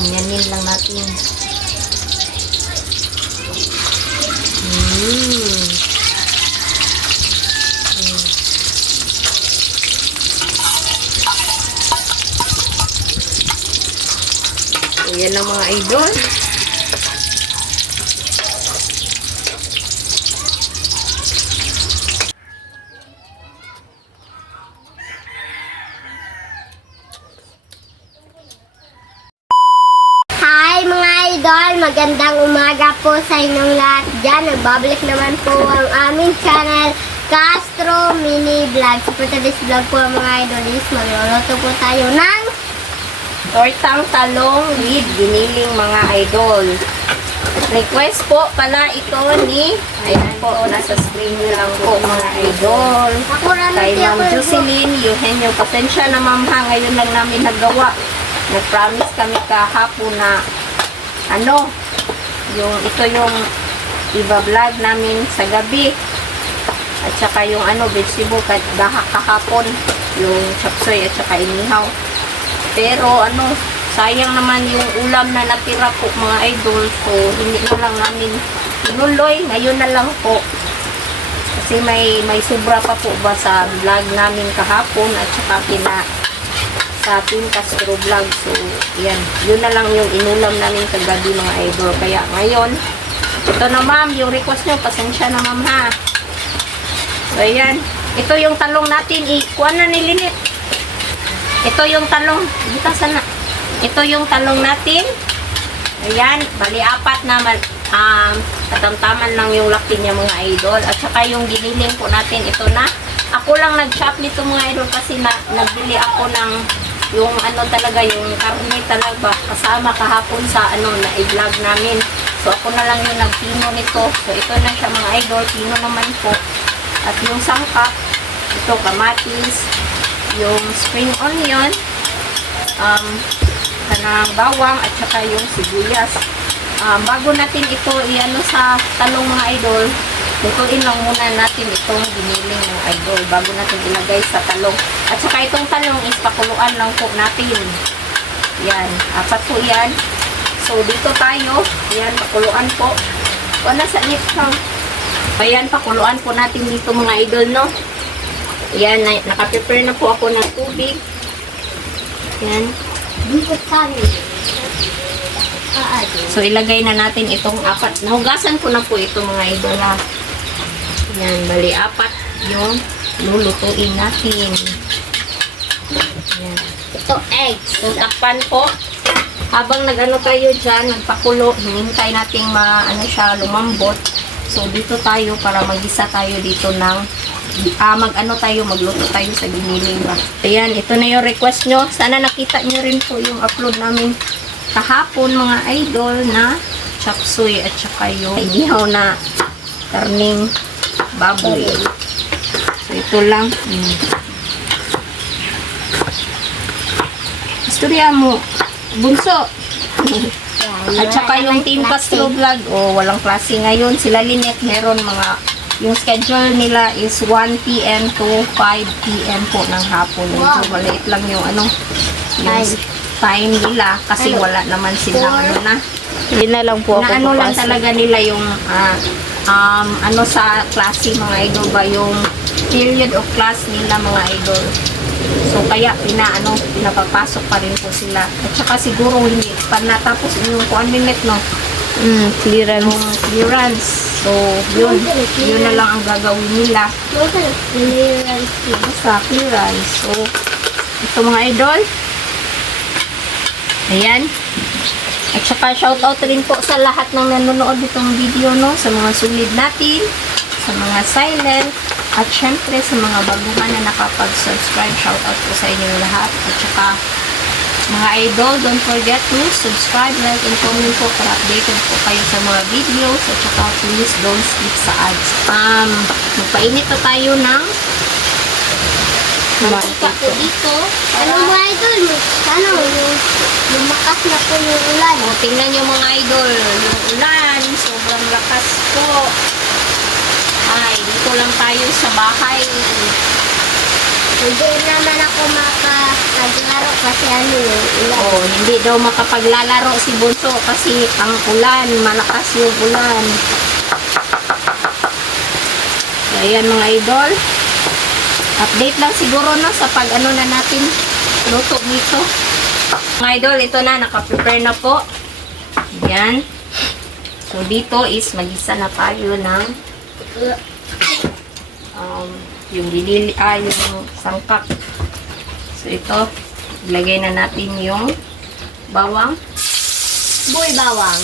Ganyanin lang natin. So, yan ang mga idol. Hi mga idol! Magandang umaga po sa inyong lahat dyan. Nagbabalik naman po ang aming channel, Castro Mini Vlog. So for today's vlog po mga idol is magluluto po tayo ng Tortang talong with giniling mga idol. Request po pala ito ni, ayan po, nasa screen nyo lang po mga idol. Kay Ma'am Jocelyn Eugenio. Pasensya na ma'am ha, ngayon lang namin nagawa. Nag-promise kami kahapon na ito yung iba-vlog namin sa gabi. At saka yung vegetable kahapon, yung chapsoy at saka inihaw. Pero sayang naman yung ulam na natira po mga idol. So hindi na lang namin tinuloy. Ngayon na lang po. Kasi may sobra pa po ba sa vlog namin kahapon at saka sa Team Castro Vlog. So, yan. Yun na lang yung inulam namin kagabi mga idol. Kaya ngayon, ito na ma'am, yung request nyo, pasensya na ma'am ha. So, ayan. Ito yung talong natin. Kuha na ni Linit. Ito yung talong. Dito sana. Ito yung talong natin. Ayan. Bali, apat na katamtaman lang yung laki niya mga idol. At saka yung giniling po natin, ito na. Ako lang nag-shop nito mga idol kasi nagbili ako ng yung talaga, yung karne talaga kasama kahapon sa na i-vlog namin. So ako na lang yung nagpino nito. So ito na siya mga idol, pino naman po. At yung sangkap, ito kamatis, yung spring onion, kanang bawang at saka yung sibuyas. Bago natin ito sa talong mga idol, lutuin lang muna natin itong giniling ng idol bago natin ilagay sa talong. At saka itong talong is pakuluan lang po natin. Yan, apat po yan. So dito tayo, yan, pakuluan po. Wala sa nipsang. Ayan, pakuluan po natin dito mga idol, no? Yan, nakaprepare na po ako ng tubig. Yan. So ilagay na natin itong apat. Nahugasan ko na po ito mga idol ha. Yan, bali apat yung lulutuin natin. Yan. ito eggs. So, takpan po. Habang tayo dyan, nagpakulo, hinihintay natin siya lumambot. So, dito tayo para magisa tayo dito ng magluto tayo sa giniling ba. Ayan, ito na yung request nyo. Sana nakita nyo rin po yung upload namin kahapon mga idol na chapsuy at saka yung inihaw na karning baboy. So, ito lang. Istorya mo, bunso. At saka yung Team Castro Vlog, walang klase ngayon. Sila Linet, meron yung schedule nila is 1 p.m. to 5 p.m. po ng hapon. So, maliit lang yung yung time nila kasi wala naman sila Hindi na lang po ako lang talaga nila yung sa klase mga idol ba, yung period of class nila mga idol. So kaya pinapapasok pa rin po sila. At saka siguro hindi pa natapos yung minute clearance. yung clearance. So yun na lang ang gagawin nila sa clearance. So ito mga idol, ayan. At saka shoutout rin po sa lahat ng nanonood itong video, sa mga solid natin, sa mga silent, at syempre sa mga baguhan na nakapag-subscribe. Shoutout po sa inyong lahat. At saka mga idol, don't forget to subscribe, like, and comment po para updated po kayo sa mga videos. At saka please don't skip sa ads. Magpainit na tayo ng Mantika po dito. Mga idol, lumakas na po yung ulan. Tingnan nyo mga idol, yung ulan, sobrang lakas po. Ay, dito lang tayo sa bahay. Hindi naman ako makapaglaro kasi yung ulan. Hindi daw makapaglalaro si Bunso kasi ang ulan, malakas yung ulan. So, ayan mga idol. Update lang siguro na sa pag ano na natin luto dito. Mga idol, ito na, nakaprepare na po. Ayan. So, dito is magisa na tayo ng yung yung sangkap. So, ito, ilagay na natin yung bawang. Boy bawang.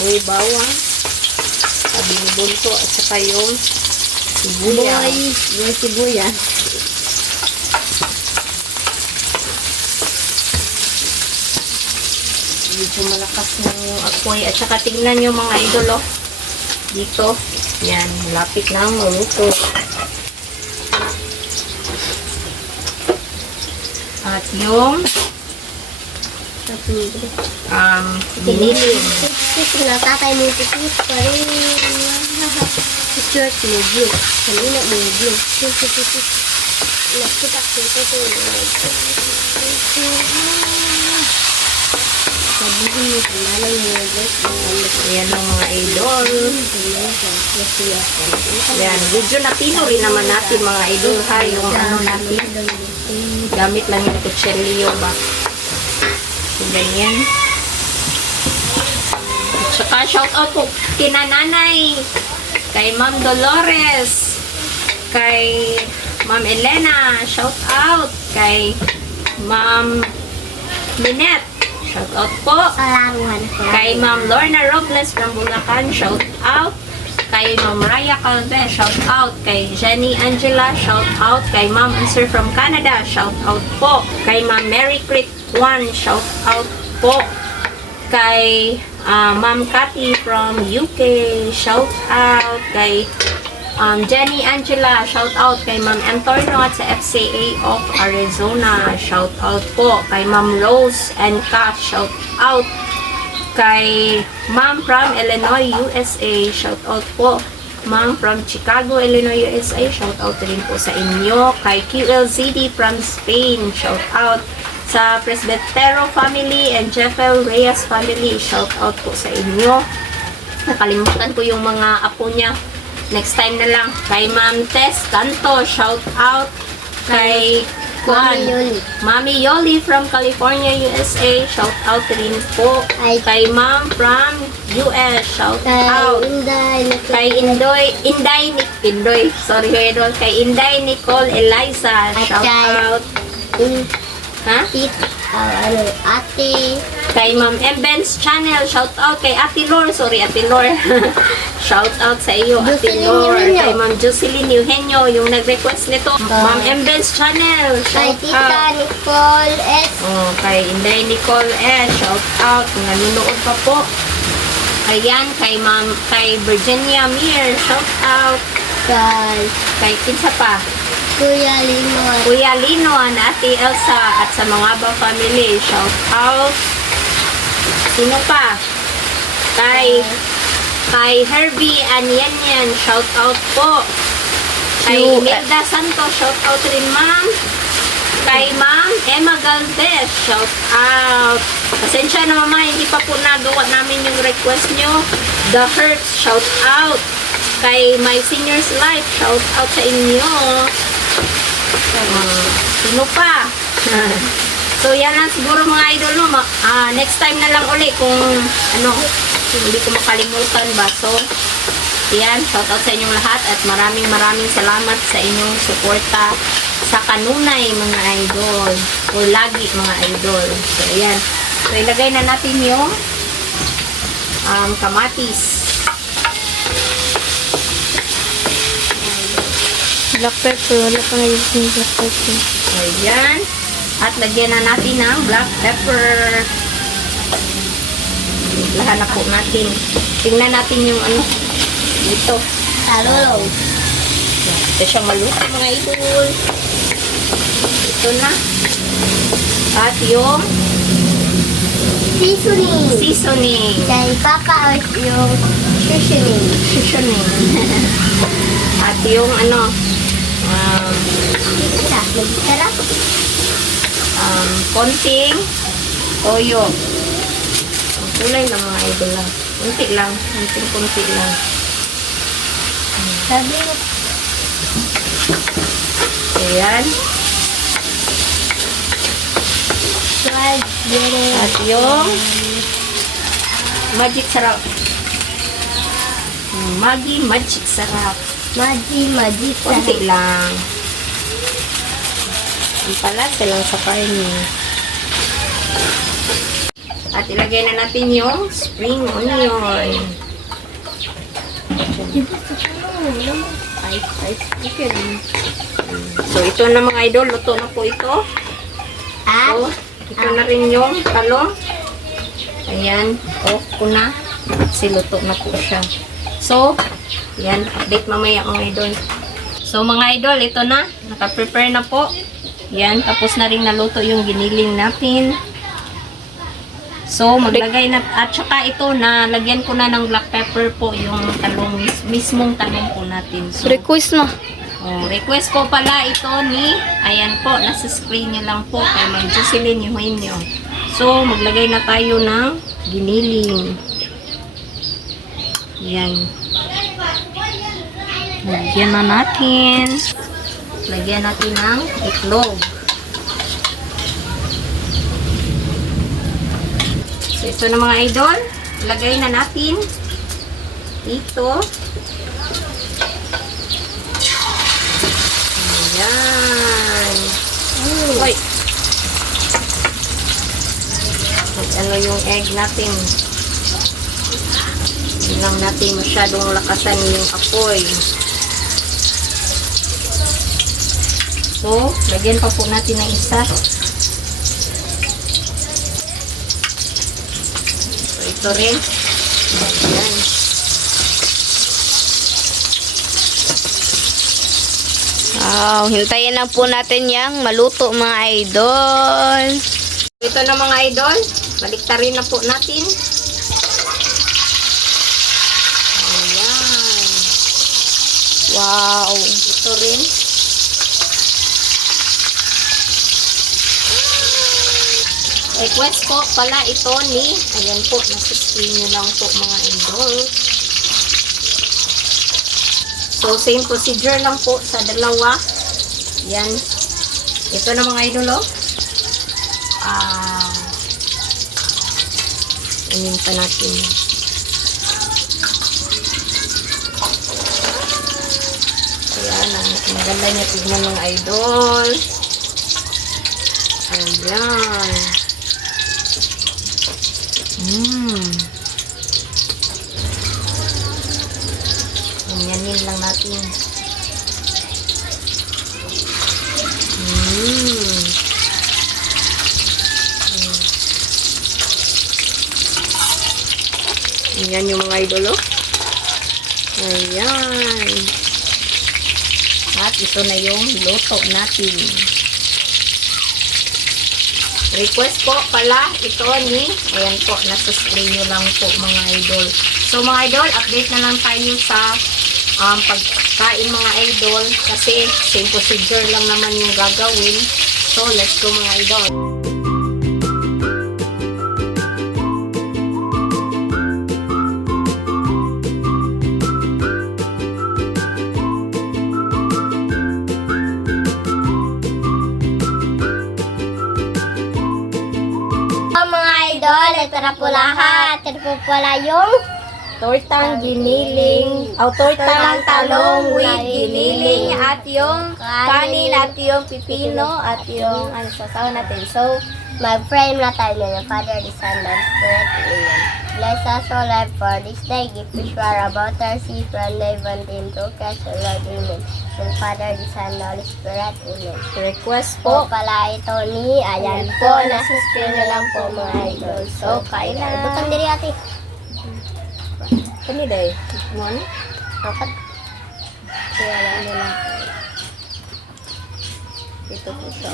Boy bawang. Sabi ni Bunso at saka yung sibuyas. Boy sibuyas. Medyo malakas na yung apoy. At saka tingnan nyo mga idol, oh. Dito. Yan. Malapit na ang maluto. At yung giniling. Na tatay mo tipis pa rin. Shirt mo yun. Kanina mo yun. Nakita ko ito. Sabihin mo, kanalang mo yun. Ayan ang mga idol. Ayan. Medyo napino rin naman natin mga idol ha. Yung ano natin. Gamit lang yung kutsilyo ba. So, ganyan. At saka shout out po kina nanay. Kay Ma'am Dolores. Kay Ma'am Elena. Shout out. Kay Ma'am Minette. Shout out po. Salamuhan ko. Kay Ma'am Lorna Robles from Bulacan. Shout out. Kay Ma'am Raya Calve, shout out. Kay Jenny Angela, shout out. Kay Ma'am Answer from Canada, shout out po. Kay Ma'am Mary Creek 1, shout out po. Kay Ma'am Cathy from UK, shout out. Kay Jenny Angela, shout out. Kay Ma'am Antonio at sa FCA of Arizona, shout out po. Kay Ma'am Rose and Ka, shout out. Kay Ma'am from Illinois, USA, shout out po. Ma'am from Chicago, Illinois, USA, shout out rin po sa inyo. Kay QLZD from Spain, shout out. Sa Presbitero family and Jeffel Reyes family, shout out po sa inyo. Nakalimutan ko yung mga apo niya. Next time na lang. Kay Ma'am Tess Canto, shout out. Kay Mami Yoli from California, USA, shout out rin po. Kay Ma'am from US, shout out. Kay Inday, sorry idol. Kay Inday Nicole Eliza, shout out. Ha? Ate. Kay Ma'am Ben's channel, shout out. Kay Ate Lor, sorry Ate Lor. Shout out sa iyo, Ate Jocelyn Lor. Eugenio. Kay Ma'am Jocelyn Eugenio, yung nag-request nito. Ma'am Ben's channel, Kay shout Tita out. Nicole S. Oh, kay Inday Nicole shout out. Kung nanonood pa po. Ayan, kay Virginia Mir, shout out. Kay kinsa pa? Kuya Limon. Kuya Lino, Ate Elsa, at sa mga ba family, shout out. Sino pa? Kay Herbie and Yan, shout out po. Kay Imelda Santos, shout out rin ma'am. Kay Ma'am Emma Galvez, shout out. Pasensya na mama, hindi pa po nagawa namin yung request nyo. The Hurts, shout out. Kay My Senior's Life, shout out sa inyo. Sino pa? So, yan lang siguro mga idol, no? Next time na lang uli kung hindi ko makalimutan ba. So, yan, shout out sa inyong lahat at maraming salamat sa inyong suporta sa kanunay mga idol o lagi mga idol. So, yan. So, ilagay na natin yung kamatis. Black pepper. Wala pa nga yung black pepper. Ayan. At lagyan na natin ng black pepper. Lahan na po natin. Tingnan natin yung dito. Talolo. Ito siya maluto mga idol. Ito na. At yung seasoning. Kay Papa Earth yung seasoning. Seasoning. At yung Sarap. konting toyo. Ang kulay lang mga idol lang. Kunti lang. Kunti lang. Sabi mo. Ayan. Swag. At yung magic sarap. Maggi magic sarap. Magic. Kunti lang. Ang palasa lang sa karne. At ilagay na natin yung spring onion. So, ito na mga idol. Luto na po ito. At So, ito na rin yung talong. Ayan. Off ko na. Siluto na po siya. So, yan. Update mamaya mga idol. So, mga idol, ito na. Naka-prepare na po. Yan. Tapos na rin naluto yung giniling natin. So, maglagay na, at saka ito na, lagyan ko na ng black pepper po yung talong, mismong talong po natin. So, Request mo. request po pala ito ni, ayan po, nasa screen nyo lang po, kay Ma'am Jocelyn Eugenio. So, maglagay na tayo ng giniling. Yan. Lagyan na natin. Lagyan natin ng itlog. So, ito na mga idol. Lagay na natin dito. Ayan. Uy. Ano yung egg natin. Hindi lang natin masyadong lakasan yung apoy. So, lagyan pa po natin ng isa. So, ito rin. Ayan. Wow, hintayin lang po natin yang maluto mga idol. Ito na mga idol. Baliktarin na po natin. Ayan. Wow. Ito rin. Request po pala ito ni, ayan po, nasa screen nyo lang po mga idol. So, same procedure lang po sa dalawa. Yan. Ito na mga idol, oh. Anin pa natin. Ayan, ang maganda niya tignan mga idol. Ayan. Ganyanin lang natin. Ayan yung mga idol, oh. Ayan. At ito na yung luto natin. Request po pala ito ni, ayan po, nasa screen nyo lang po mga idol. So mga idol, update na lang tayo sa pagkain mga idol kasi same procedure lang naman yung gagawin. So let's go mga idol. mga idol, ito na po lahat. Ito po pala yung Tortang giniling, tortang talong with giniling at yung kanin at yung pipino at yung sasaw natin. So, mag-frame na tayo ng Father, the Son, and the Spirit. Amen. Bless us, O Lord, for this day. Give us sure about our sea from Levant into Christ, O Lord. Amen. And Father, the Son, and the Holy Spirit. Amen. request Po po. pala ito ni, ayan po, nasa screen na lang po mga idol. So, kain na. Butang diri ate. Kani day. Mo ano? Dapat. Kaya lang nila. Ito po siya.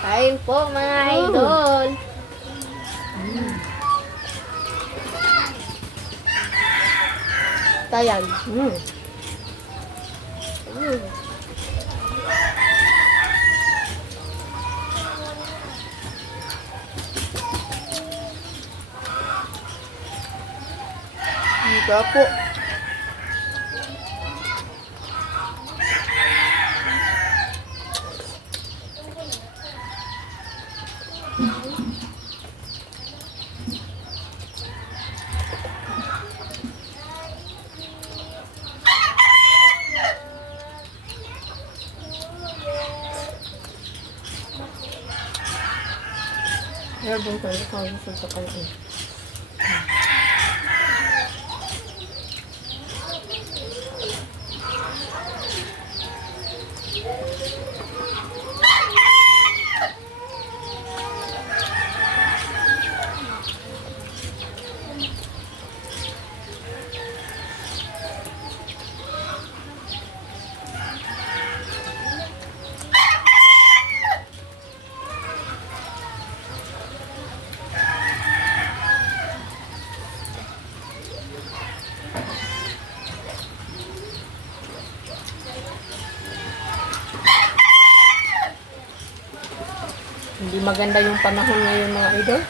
Kain po mga idol. Tayag. Gapo. Ya, bung ko sa kanin. Hindi maganda yung panahon ngayon mga idol.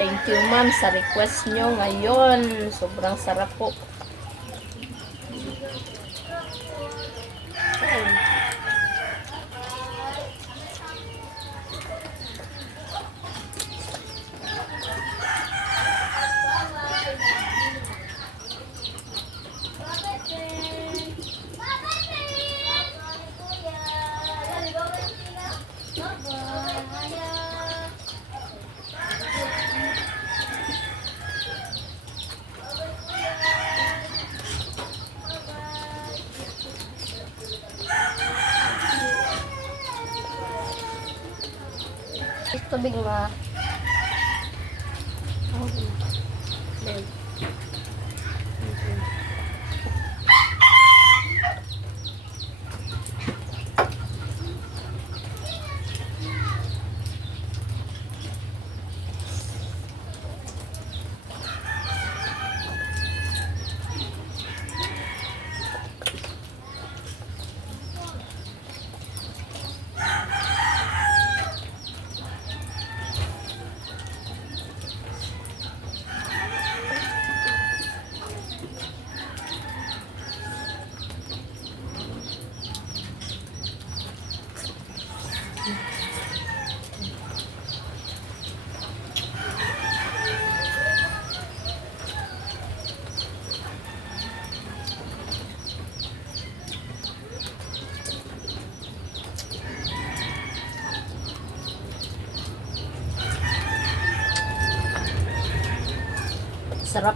Thank you ma'am sa request nyo ngayon. Sobrang sarap po. Tubig ma. Sarap.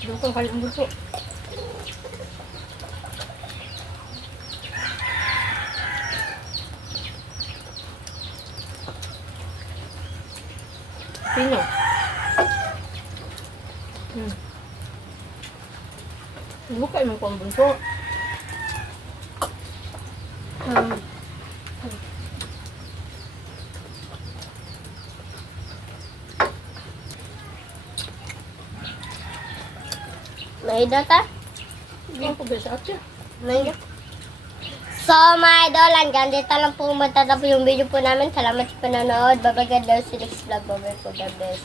Luto kali ang bulso. Sino? Ano kayo mong pambunso? May data? Hindi ko ba sa atya? May So, mga idol, hanggang dito lang po matatapos yung video po namin. Salamat sa panonood. Babagad daw si Lex Vlog. Babay po. God bless.